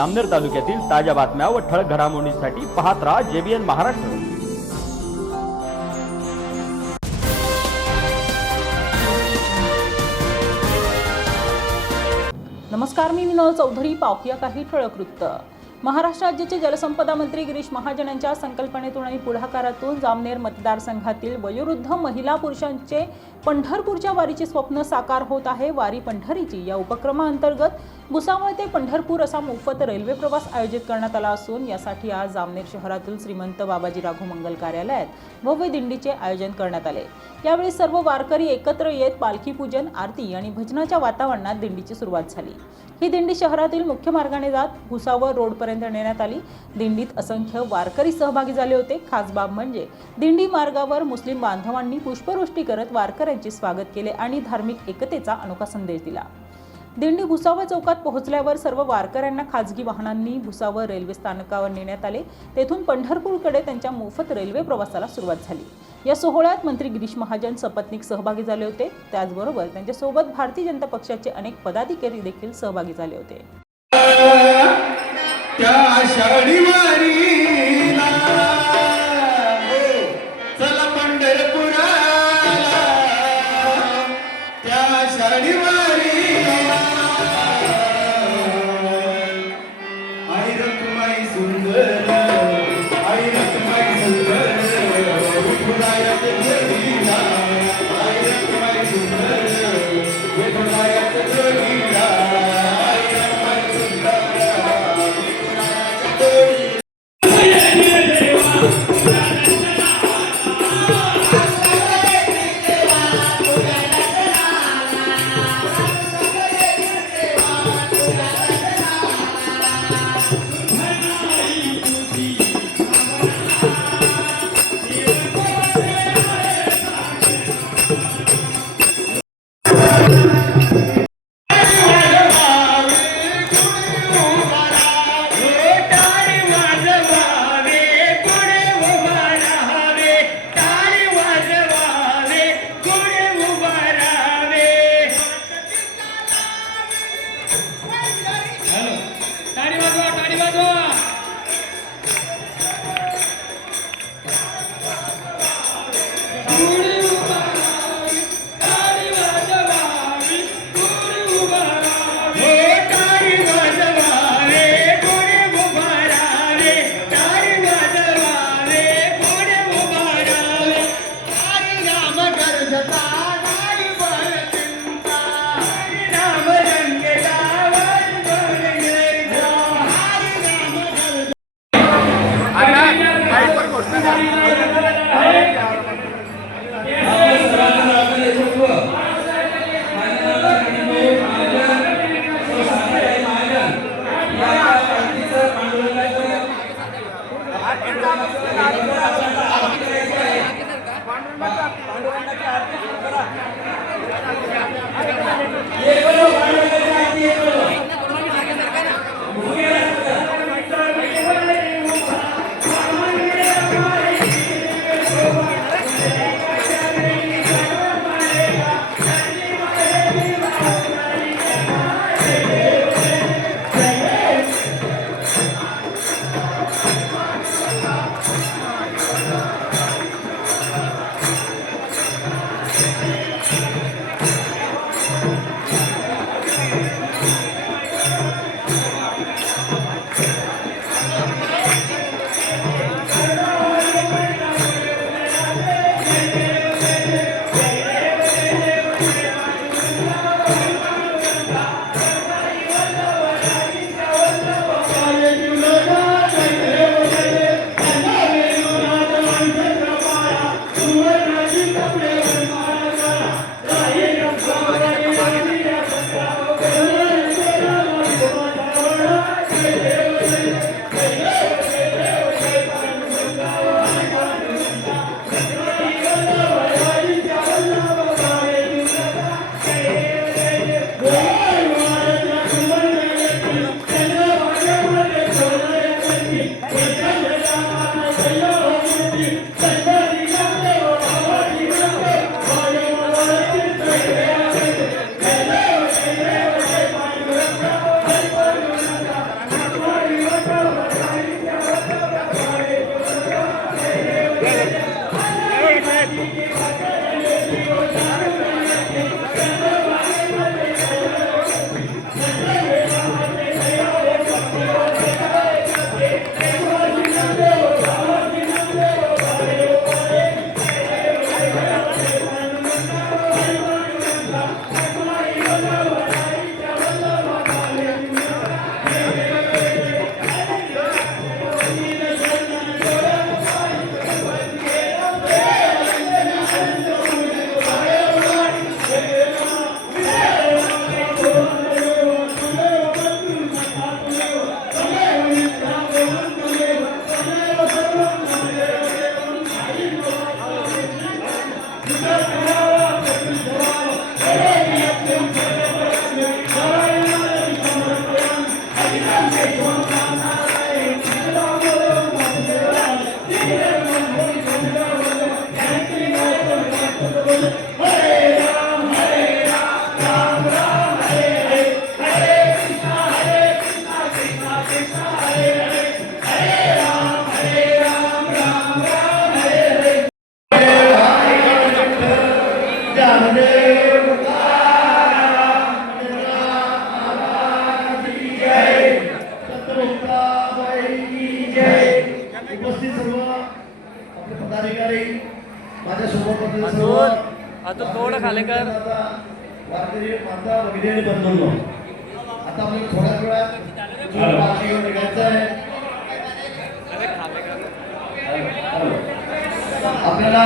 अमनेर तालुक्यातील ताज्या बातम्या व ठळक घडामोडींसाठी पाहत राहा जेबीएन महाराष्ट्र. नमस्कार मी विनोद चौधरी. पाहूया काही ठळक वृत्त. महाराष्ट्र राज्याचे जलसंपदा मंत्री गिरीश महाजन यांच्या संकल्पनेतून आणि पुढाकारातून जामनेर मतदारसंघातील वयोवृद्ध महिला पुरुषांचे पंढरपूरच्या वारीचे स्वप्न साकार होत आहे. वारी पंढरीची या उपक्रमाअंतर्गत भुसावळ ते पंढरपूर असा मोफत रेल्वे प्रवास आयोजित करण्यात आला असून यासाठी आज जामनेर शहरातील श्रीमंत बाबाजी राघू मंगल कार्यालयात भव्य दिंडीचे आयोजन करण्यात आले. यावेळी सर्व वारकरी एकत्र येत पालखी पूजन आरती आणि भजनाच्या वातावरणात दिंडीची सुरुवात झाली. ही दिंडी शहरातील मुख्य मार्गाने जात भुसावळ रोडपर्यंत नेण्यात आली. दिंडीत असंख्य वारकरी सहभागी झाले होते. खास बाब म्हणजे दिंडी मार्गावर मुस्लिम बांधवांनी पुष्पवृष्टी करत वारकऱ्यांचे स्वागत केले आणि धार्मिक एकतेचा अनोखा संदेश दिला. दिंडी भुसावळ चौकात पोहोचल्यावर सर्व वारकऱ्यांना खाजगी वाहनांनी भुसावळ रेल्वे स्थानकावर नेण्यात आले. तेथून पंढरपूरकडे त्यांच्या मोफत रेल्वे प्रवासाला सुरुवात झाली. या सोहळ्यात मंत्री गिरीश महाजन सपत्नीक सहभागी झाले होते. त्याचबरोबर त्यांच्यासोबत भारतीय जनता पक्षाचे अनेक पदाधिकारी देखील सहभागी झाले होते. थोडं खाली कर. आता आपल्याला थोड्याच वेळात घेऊन निघायचं आहे. आपल्याला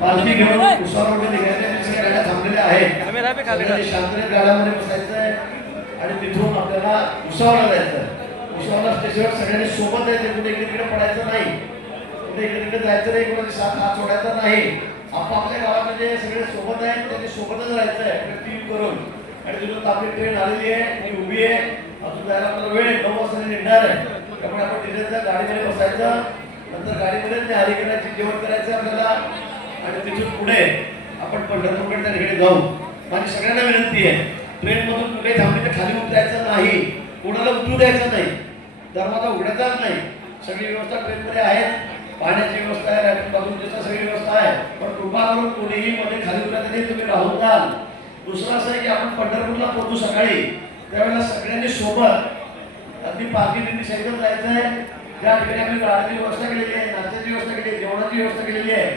पालखी घेऊन उसारोडे निघायचे गाड्या थांबलेल्या आहेत शांततेत गाड्यामध्ये बसायचं आहे आणि तिथून आपल्याला उसावला जायचं आहे उसावला स्टेशनवर सगळ्यांनी सोबत यायचं कुठे इकडे तिकडे पडायचं नाही. कुठे इकडे तिकडे जायचं नाही कोणाची साथ हात सोडायचा नाही. आपापल्या गावामध्ये सगळे सोबत आहेत त्यांनी सोबतच राहायचं आहे. टीम करून. आणि तिथून आपली ट्रेन आलेली आहे ती उभी आहे. अजून जायला आपल्याला वेळ आहे, नऊ वाजता निघणार आहे. त्यामुळे आपण तिथे गाडीमध्ये बसायचं. नंतर गाडीमध्ये ते हरी जेवण करायचं आपल्याला. आणि तिथून पुढे आपण पंढरपूरकडे त्या ठिकाणी जाऊ. माझी सगळ्यांना विनंती आहे ट्रेन मधून कुठे थांबली तर खाली उतरायचं नाही. कोणाला उतरू द्यायचं नाही. दरवाजा उघडायचाच नाही. सगळी व्यवस्था ट्रेनमध्ये आहेत पाण्याची व्यवस्था आहे रॅपिड बाथरूमची सगळी व्यवस्था आहे. पण कृपा करून कोणीही मध्ये खाली उतरायचं तुम्ही राहून जाल. दुसरं असं आहे की आपण पंढरपूरला पोहोचू सकाळी. त्यावेळेला सगळ्यांनी सोबत अगदी पालखी दिंडी जायचं आहे. ज्या ठिकाणी आम्ही गाडीची व्यवस्था केलेली आहे नाश्त्याची व्यवस्था केली आहे जेवणाची व्यवस्था केलेली आहे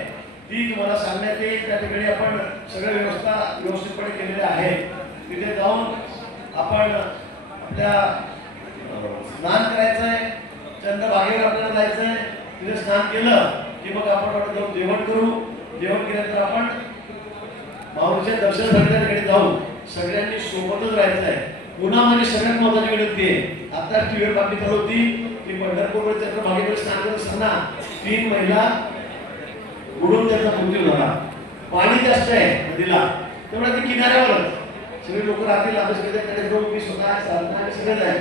ती तुम्हाला सांगण्यात येईल. त्या ठिकाणी आपण सगळ्या व्यवस्था व्यवस्थितपणे केलेल्या आहेत तिथे जाऊन आपण आपल्या स्नान करायचं आहे. चंद्रभागेवर आपल्याला जायचं आहे. तिथे स्नान केलं की मग आपण जाऊन जेवण करू. जेवण केल्यानंतर आपण माऊलीच्या दर्शनासाठी त्या जाऊ. सगळ्यांनी सोबतच राहायचं आहे. पुन्हा माझी सगळ्यात महत्वाची विनंती आहे. आता वेळ बातमी चालू होती की पंढरपूर चंद्रभागेवर स्नान करत असताना तीन महिला बुडून त्यांचा मृत्यू झाला. पाणी जास्त आहे नदीला. त्यामुळे ते किनाऱ्यावरच. सगळे लोक राहतील आम्ही सगळे त्याकडे मी स्वतः चालणार साधना आहे सगळेच आहे.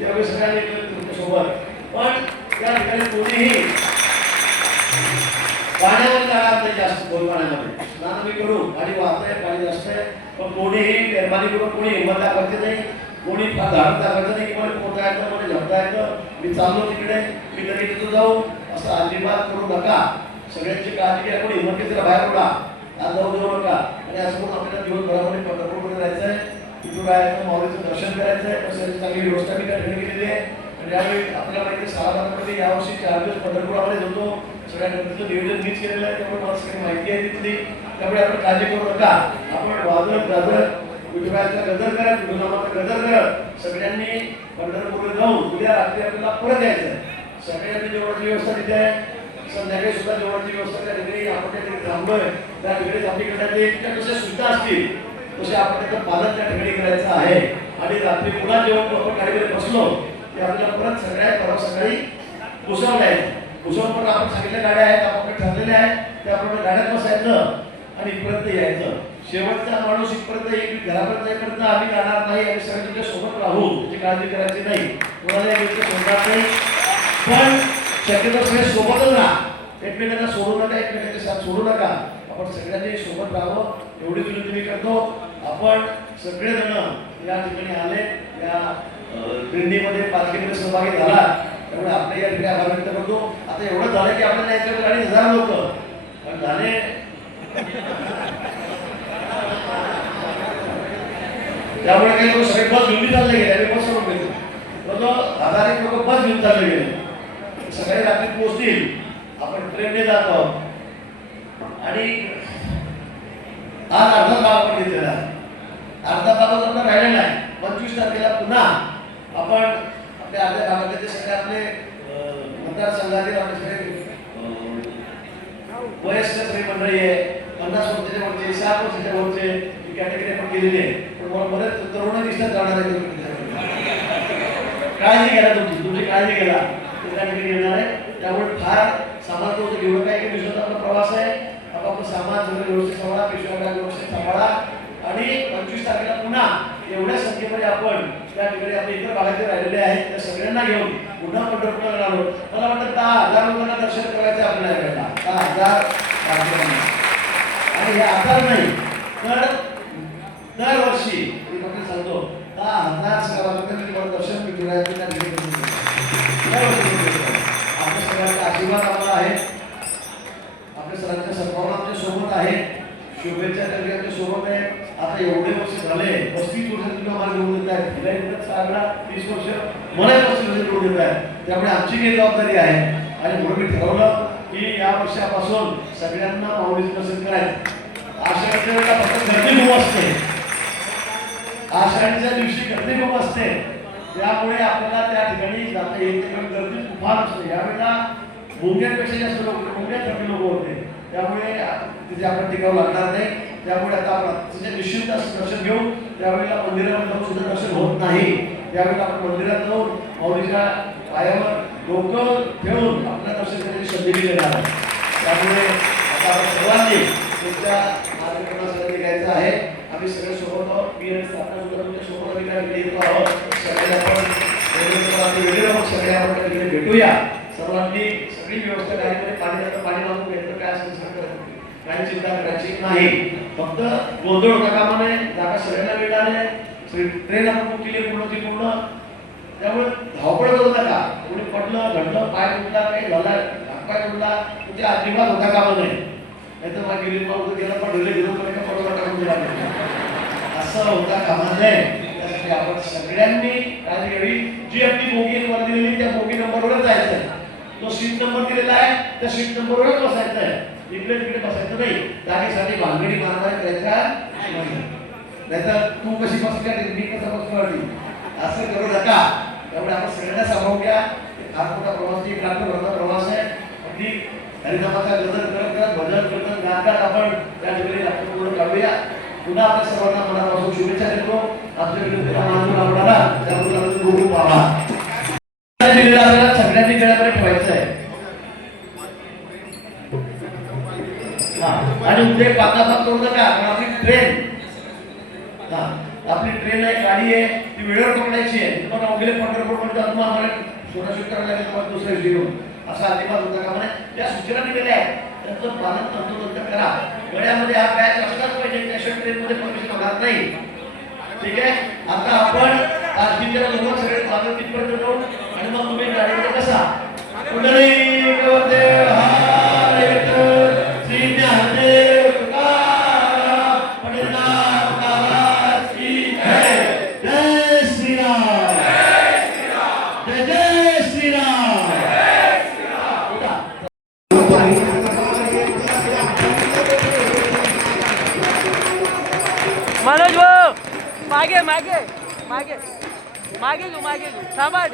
त्यावेळी सगळ्यांनी सोबत. पण या ठिकाणी कोणीही पाण्यावर जाणार नाही जास्त खोल पाण्यामध्ये स्नान मी करू पाणी वाहत आहे पाणी जास्त आहे पण कोणीही मेहरबानी करून कोणी हिंमत दाखवते नाही कोणी फार धाड नाही कोणी पोहता येतं कोणी झपता येतं मी चाललो तिकडे मी तरी तिथं जाऊ असं अजिबात करू नका. सगळ्यांची काळजी घ्या कोणी हिंमतीला बाहेर उडा आज जाऊ देऊ नका. आणि असं करून आपल्याला दिवसभरामध्ये पंढरपूरमध्ये जायचं आहे तिथून राहायचं माऊलीचं दर्शन करायचं आहे तसं चांगली व्यवस्था मी त्या ठिकाणी केलेली आहे. आणि यावेळी आपल्याला माहिती सहा बारामध्ये यावर्षी चार दिवस पंढरपुरामध्ये जातो सगळ्या गणपतीचं नियोजन मीच केलेलं आहे त्यामुळे मला सगळी माहिती आहे तिथली. त्यामुळे आपण काळजी करू नका. आपण वाजत गाजत विठुरायाचा गजर करत विठुरामाचा गजर करत सगळ्यांनी पंढरपूरला जाऊन उद्या रात्री आपल्याला परत यायचं आहे. सगळ्यांनी जेवणाची व्यवस्था तिथे आहे संध्याकाळी सुद्धा जेवणाची व्यवस्था त्या ठिकाणी आपण त्या ठिकाणी थांबलोय त्या ठिकाणी आपली करण्यात येईल त्या कशा सुविधा असतील तसे आपण त्याचं पालन त्या ठिकाणी करायचं आहे. आणि रात्री पुन्हा जेवण आपण काहीतरी बसलो की आपल्याला परत सगळ्या परवा सकाळी कुसवलं आहेत. पण आपण सांगितल्या गाड्या आहेत आपण ठरलेल्या आहेत. त्याप्रमाणे गाड्यात बसायचं आणि इथपर्यंत यायचं. शेवटचा माणूस इथपर्यंत येईल घरापर्यंत जाईपर्यंत आम्ही जाणार नाही. आम्ही सगळे तुमच्यासोबत राहू. त्याची काळजी करायची नाही. कोणाला या सोडणार नाही. पण शक्यतो सगळे सोबतच राहा. एकमेकांना सोडू नका एकमेकांच्या साथ सोडू नका. आपण सगळ्यांनी सोबत राहावं. एवढी विनंती मी करतो. आपण सगळेजण या ठिकाणी आले. या दिंडीमध्ये पालखीमध्ये सहभागी झाला. त्यामुळे आपल्या या ठिकाणी आभार व्यक्त करतो. आता एवढं झालं की आपल्याला याच्यावर आणि हजार लोक पण झाले. त्यामुळे काही लोक सगळे बस घेऊन चालले गेले. आणि बस सोडून गेले. हजार एक लोक बस घेऊन चालले गेले. सगळे रात्री पोहोचतील. आपण ट्रेनने जात आहोत. आणि आज अर्धा भाग आपण घेतलेला अर्धा भाग आपण राहिलेला आहे पंचवीस तारखेला पुन्हा आपण आपल्या आपल्या भागातले जे सगळे आपले मतदारसंघातील आपले सगळे वयस्कर सगळी मंडळी आहे पन्नास वर्षाच्या वरचे साठ वर्षाच्या वरचे कॅटेगरी आपण केलेली आहे. पण मला बरेच तरुण दिसतात जाणार आहे काळजी घ्या तुमची तुमची काळजी घ्या. कॅटेगरी ठिकाणी येणार आहे. त्यामुळे फार सामान तो काय की विश्वास आपला प्रवास आहे. आपण सामान व्यवस्थित सांभाळा विश्वास व्यवस्थित सांभाळा. आणि पंचवीस तारखेला पुन्हा एवढ्या संख्येमध्ये आपण त्या ठिकाणी आपले इतर भागाचे राहिलेले आहेत त्या सगळ्यांना घेऊन पुन्हा पंढरपूरला जाणार आहोत. मला वाटतं दहा हजार लोकांना दर्शन करायचं आहे आपल्याला यावेळेला दहा हजार आणि हे आता नाही तर दरवर्षी मी फक्त सांगतो दहा हजार सेवाकांनी तुम्हाला दर्शन मिळवायचं त्या ठिकाणी आपल्या सगळ्यांचा आशीर्वाद आम्हाला आहे. आपल्या सगळ्यांच्या सद्भावना आमच्यासोबत आहे शुभेच्छा तरी सोबत आहे आता एवढे वर्ष झाले पस्तीस वर्ष तुम्ही आम्हाला निवडून देत आहेत. तिला एकच तीस वर्ष मला पस्तीस वर्ष निवडून येत आहे त्यामुळे आमची काही जबाबदारी आहे. आणि म्हणून मी ठरवलं की या वर्षापासून सगळ्यांना माऊलीच पसंत करायचं. आषाढीच्या वेळेला फक्त गर्दी खूप असते. आषाढीच्या दिवशी गर्दी खूप असते. त्यामुळे आपल्याला त्या ठिकाणी जाता येईल गर्दी फार असते. यावेळेला मुंग्यापेक्षा जास्त लोक मुंग्यात कमी लोक होते. त्यामुळे तिथे आपण टिकावं लागणार नाही. त्यामुळे आता आपण तिथे निश्चित दर्शन घेऊन त्यावेळेला मंदिरामध्ये जाऊन सुद्धा दर्शन होत नाही. त्यावेळेला आपण मंदिरात जाऊन माऊलीच्या पायावर डोकं ठेवून आपल्या दर्शन करण्याची संधी देणार आहे त्यामुळे आता आपण सर्वांनी तुमच्या मार्गक्रमणासाठी घ्यायचं आहे. आम्ही सगळे सोबत आहोत. मी आणि स्थापना सुद्धा तुमच्यासोबत आम्ही काय येतो आहोत. सगळे आपण सगळे आपण भेटूया. सर्वांनी सगळी व्यवस्था गाडीमध्ये पाणी जातं पाणी लावून घेतलं काय असेल सगळं काही चिंता करायची नाही. फक्त गोंधळ होता कामा नये जागा सगळ्यांना मिळणार आहे ट्रेन आपण बुक केली पूर्ण ती पूर्ण. त्यामुळे धावपळ करू नका. कोणी पडलं घडलं पाय तुटला काही झाला पाय तुटला म्हणजे अजिबात होता कामा नये नाही तर मग गेली मग गेला पण रिले गेलो पण एका टाकून दिला असं होता कामा नये त्यासाठी आपण सगळ्यांनी काळजी घ्यावी जी आपली बोगी नंबर दिलेली त्या बोगी नंबरवरच जायचं. तो सीट नंबर दिलेला आहे. त्या सीट नंबरवरच बसायचं आहे. इकडे तिकडे बसायचं नाही. जागेसाठी भांगडी मारणार त्याच्या नाहीतर तू कशी बसली मी कसं बसली असं करू नका. त्यामुळे आपण सगळ्यांना सामावून घ्या. फार मोठा प्रवास एक रात्रभरचा प्रवास आहे. अगदी हरिनामाचा गजर करत करत भजन करत गात आपण त्या ठिकाणी रात्र पूर्ण काढूया पुन्हा आपल्या सर्वांना मनापासून शुभेच्छा देतो. आपल्याकडे तुला मानून आवडला गुरु पाहा सगळ्यांनी गळ्याकडे ठेवायचं आहे हा. आणि उद्या पाकापाक करू नका आपली ट्रेन हा. आपली ट्रेन आहे गाडी आहे ती वेळेवर पकडायची आहे. पण अवघे पंढरपूर म्हणतात मग आम्हाला सोळाशे करायला लागेल दुसऱ्या दिवशी येऊन असा अजिबात होता का म्हणे? या सूचना दिलेल्या आहेत. त्यांचं पालन तंतोतंत करा. गळ्यामध्ये हा पॅच असलाच पाहिजे त्याशिवाय ट्रेनमध्ये परमिशन होणार नाही. ठीक आहे? आता आपण आजच्या लोक सगळे पालन तिथपर्यंत जाऊन आणि मग तुम्ही गाडीमध्ये कसा कुंडली मागे मागे मागे. मागे घेऊ मागे घेऊ. थांबा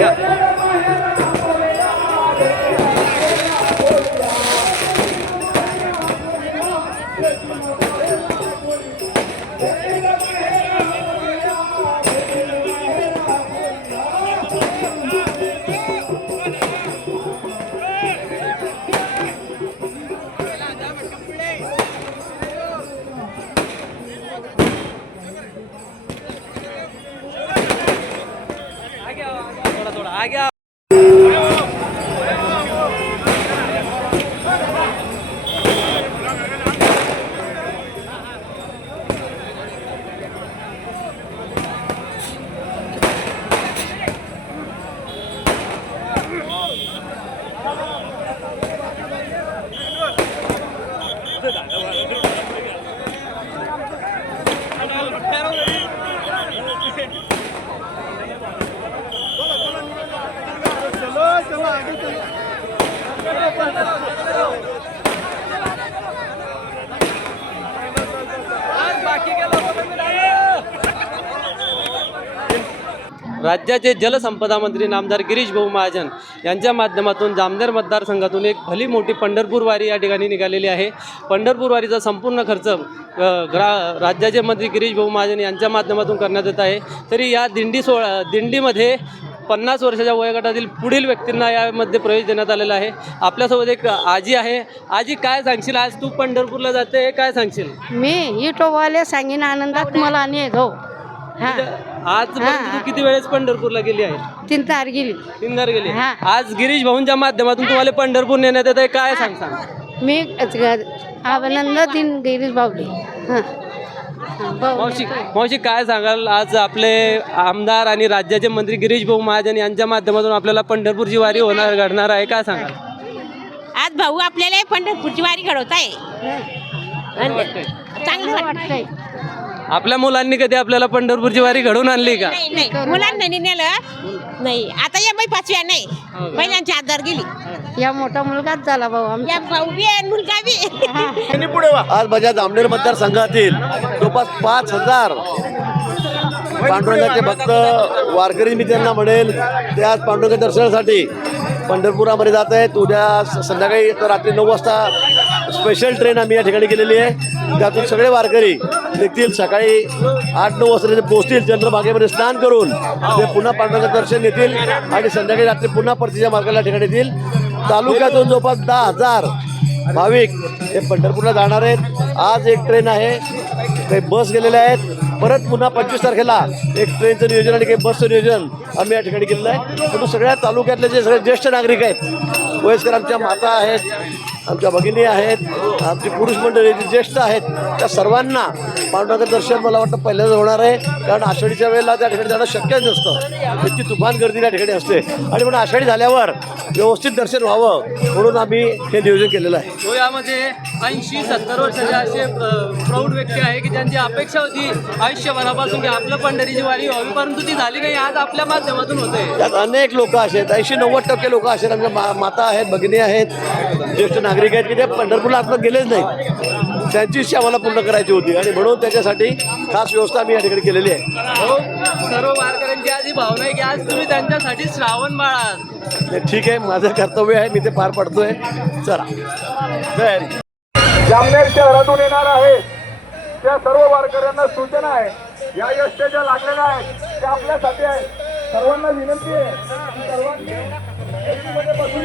बाबा राज्याचे जलसंपदा मंत्री नामदार गिरीश भाऊ महाजन यांच्या माध्यमातून जामनेर मतदारसंघातून एक भली मोठी पंढरपूर वारी या ठिकाणी निघालेली आहे. पंढरपूर वारीचा संपूर्ण खर्च ग्रा राज्याचे मंत्री गिरीश भाऊ महाजन यांच्या माध्यमातून करण्यात येत आहे. तरी या दिंडी सोहळा दिंडीमध्ये पन्नास वर्षाच्या वयोगटातील पुढील व्यक्तींना यामध्ये प्रवेश देण्यात आलेला आहे. आपल्यासोबत एक आजी आहे. आजी काय सांगशील? आज तू पंढरपूरला जाते काय सांगशील? मी युट्यूबवाले सांगेन आनंदात मला नेतो हो आज तू किती वेळेस पंढरपूरला गेली आहे? तीन तार गेली. इंदार गेली हा. आज गिरीश भाऊंच्या माध्यमातून तुम्हाला पंढरपूर नेण्यात येत आहे काय सांग सांग. मी आनंद तीन गिरीश बावली भाऊ. मावशी मावशी काय सांगाल? आज आपले आमदार आणि राज्याचे मंत्री गिरीश भाऊ महाजन यांच्या माध्यमातून आपल्याला पंढरपूरची वारी होणार घडणार आहे काय सांगाल? आज भाऊ आपल्याला पंढरपूरची वारी घडवत आहे चांगलं वाटतंय? आपल्या मुलांनी कधी आपल्याला पंढरपूरची वारी घडवून आणली का? नाही नाही. मुलांना नाही नेलं नाही. आता या बाई पाचव्या नाही. पहिल्यांची आधार गेली. या मोठा मुलगाच झाला भाऊ आमचा. या भाऊ बी आहे मुलगा बी आज माझ्या जामनेर मतदारसंघातील जवळपास पाच हजार पांडुरंगाचे भक्त वारकरी मी त्यांना म्हणेल ते आज पांडुरंग दर्शनासाठी पंढरपुरामध्ये जात आहेत. उद्या संध्याकाळी तर रात्री नऊ वाजता स्पेशल ट्रेन आम्ही या ठिकाणी केलेली आहे. त्यातून सगळे वारकरी निघतील. सकाळी आठ नऊ वाजता ते पोहोचतील. चंद्रभागेमध्ये स्नान करून ते पुन्हा पांडुरंग दर्शन येतील आणि संध्याकाळी रात्री पुन्हा परतीच्या मार्गाला ठिकाणी येतील. तालुक्यातून जवळपास दहा हजार भाविक हे पंढरपूरला जाणार आहेत. आज एक ट्रेन आहे. काही बस गेलेल्या आहेत. परत पुन्हा पंचवीस तारखेला एक ट्रेनचं नियोजन आणि काही बसचं नियोजन आम्ही या ठिकाणी केलेलं आहे. परंतु सगळ्या तालुक्यातले जे सगळे ज्येष्ठ नागरिक आहेत वयस्कर आमच्या माता आहेत आमच्या भगिनी आहेत आमची पुरुष मंडळी जी ज्येष्ठ आहेत त्या सर्वांना पांडुरंग दर्शन मला वाटतं पहिल्यांदा होणार आहे. कारण आषाढीच्या वेळेला त्या ठिकाणी जाणं शक्यच नसतं. इतकी तुफान गर्दी त्या ठिकाणी असते. आणि म्हणून आषाढी झाल्यावर व्यवस्थित दर्शन व्हावं म्हणून आम्ही हे नियोजन केलेलं आहे. यामध्ये ऐंशी सत्तर वर्षाचे असे प्रौढ व्यक्ती आहे की ज्यांची अपेक्षा होती आयुष्यभरापासून की आपलं पंढरीची वारी व्हावी परंतु ती झाली नाही. आज आपल्या माध्यमातून होते. यात अनेक लोक असे आहेत. ऐंशी नव्वद टक्के लोक असे आमच्या मा माता आहेत भगिनी आहेत ज्येष्ठ नागरिक आहेत की ते पंढरपूरला आत्ता गेलेच नाही त्यांची इच्छा आम्हाला पूर्ण करायची होती. आणि म्हणून त्याच्यासाठी खास व्यवस्था आम्ही या ठिकाणी केलेली आहे. हो, सर्व वारकऱ्यांची आज ही भावना आहे की आज तुम्ही त्यांच्यासाठी श्रावण बाळ. आहात ते ठीक आहे माझं कर्तव्य आहे मी ते पार पडतोय. चला. जामनेर शहरातून येणार आहे. त्या सर्व वारकऱ्यांना सूचना आहे. या यष्ट्या ज्या लागलेल्या आहेत. त्या आपल्यासाठी आहे सर्वांना विनंती आहे. की सर्वांनी बसून